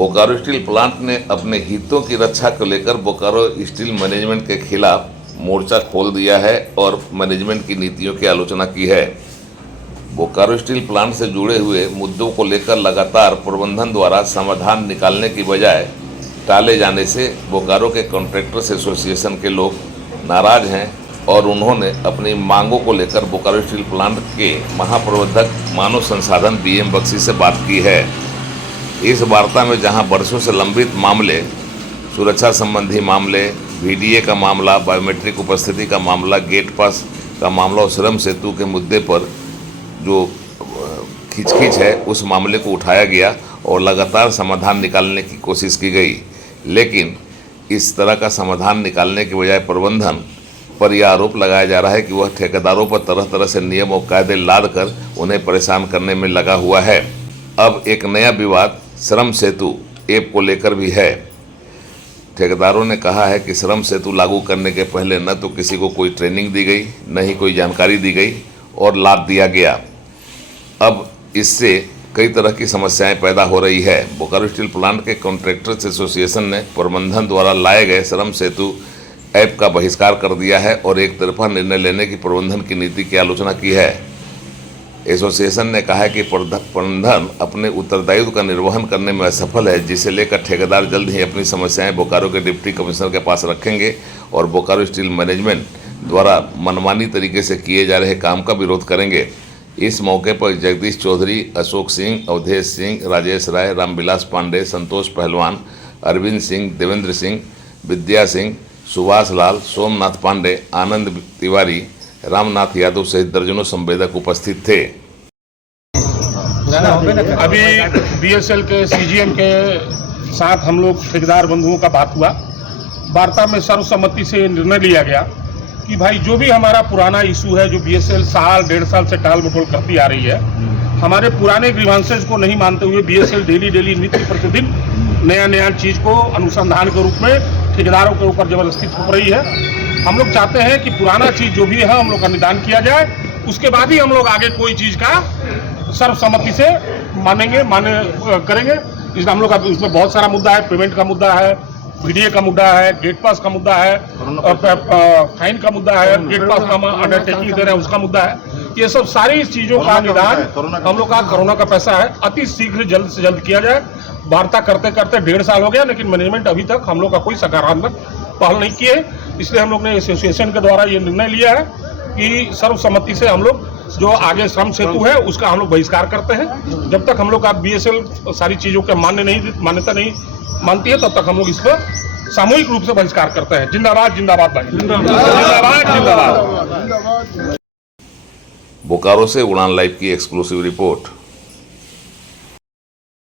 Bokaro steel plant ने अपने हितों की रक्षा को लेकर बोकारो स्टील मैनेजमेंट के खिलाफ मोर्चा खोल दिया है और मैनेजमेंट की नीतियों की आलोचना की है। बोकारो स्टील प्लांट से जुड़े हुए मुद्दों को लेकर लगातार प्रबंधन द्वारा समाधान निकालने की बजाय टाले जाने से बोकारो के कॉन्ट्रैक्टर्स एसोसिएशन के लोग नाराज हैं और उन्होंने अपनी मांगों को लेकर बोकारो स्टील प्लांट के महाप्रबंधक मानव संसाधन BM बख्शी से बात की है। इस वार्ता में जहां वर्षों से लंबित मामले, सुरक्षा संबंधी मामले, VDA का मामला, बायोमेट्रिक उपस्थिति का मामला, गेट पास का मामला और श्रम सेतु के मुद्दे पर जो खिंचखिंच है उस मामले को उठाया गया और लगातार समाधान निकालने की कोशिश की गई, लेकिन इस तरह का समाधान निकालने के बजाय प्रबंधन पर यह आरोप लगाया जा रहा है कि वह ठेकेदारों पर तरह तरह से नियम और कायदे लाद कर उन्हें परेशान करने में लगा हुआ है। अब एक नया विवाद श्रम सेतु ऐप को लेकर भी है। ठेकेदारों ने कहा है कि श्रम सेतु लागू करने के पहले न तो किसी को कोई ट्रेनिंग दी गई, न ही कोई जानकारी दी गई और लाद दिया गया। अब इससे कई तरह की समस्याएं पैदा हो रही है। बोकारो स्टील प्लांट के कॉन्ट्रैक्टर्स एसोसिएशन ने प्रबंधन द्वारा लाए गए श्रम सेतु ऐप का बहिष्कार कर दिया है और एक तरफा निर्णय लेने की प्रबंधन की नीति की आलोचना की है। एसोसिएशन ने कहा है कि प्रबंधन अपने उत्तरदायित्व का निर्वहन करने में असफल है, जिसे लेकर ठेकेदार जल्द ही अपनी समस्याएं बोकारो के डिप्टी कमिश्नर के पास रखेंगे और बोकारो स्टील मैनेजमेंट द्वारा मनमानी तरीके से किए जा रहे काम का विरोध करेंगे। इस मौके पर जगदीश चौधरी, अशोक सिंह, अवधेश सिंह, राजेश राय, रामविलास पांडे, संतोष पहलवान, अरविंद सिंह, देवेंद्र सिंह, विद्या सिंह, सुभाष लाल, सोमनाथ पांडे, आनंद तिवारी, रामनाथ यादव सहित दर्जनों संवेदक उपस्थित थे। अभी BSL के CGM के साथ हम लोग ठेकेदार बंधुओं का बात हुआ। वार्ता में सर्वसम्मति से निर्णय लिया गया कि भाई जो भी हमारा पुराना इशू है, जो BSL साल 1.5 साल से टाल मटोल करती आ रही है, हमारे पुराने ग्रीवांसेस को नहीं मानते हुए BSL डेली नित्य प्रतिदिन नया चीज को अनुसंधान के रूप में ठेकेदारों के ऊपर जबरदस्ती थोप रही है। हम लोग चाहते हैं कि पुराना चीज जो भी है हम लोग का निदान किया जाए, उसके बाद ही हम लोग आगे कोई चीज का सर्वसम्मति से करेंगे। इसलिए हम लोग का उसमें बहुत सारा मुद्दा है, पेमेंट का मुद्दा है, VDA का मुद्दा है, गेट पास का मुद्दा है, फाइन का मुद्दा है, गेट पास का अंडरटेकिंग दे रहे हैं उसका मुद्दा है। ये सब सारी चीजों का निदान हम लोग का कोरोना का पैसा है, अति शीघ्र जल्द से जल्द किया जाए। वार्ता करते करते 1.5 साल हो गया, लेकिन मैनेजमेंट अभी तक हम लोग का कोई सकारात्मक पहल नहीं किए। इसलिए हम लोग ने एसोसिएशन के द्वारा ये निर्णय लिया है कि सर्वसम्मति से हम लोग जो आगे श्रम सेतु है उसका हम लोग बहिष्कार करते हैं। जब तक हम लोग का BSL सारी चीजों के मान्यता नहीं मानती है, तब तक हम लोग इस पर सामूहिक रूप से बहिष्कार करते हैं। जिंदाबाद जिंदाबाद भाई, जिंदाबाद जिंदाबाद। बोकारो से उड़ान लाइव की एक्सक्लूसिव रिपोर्ट।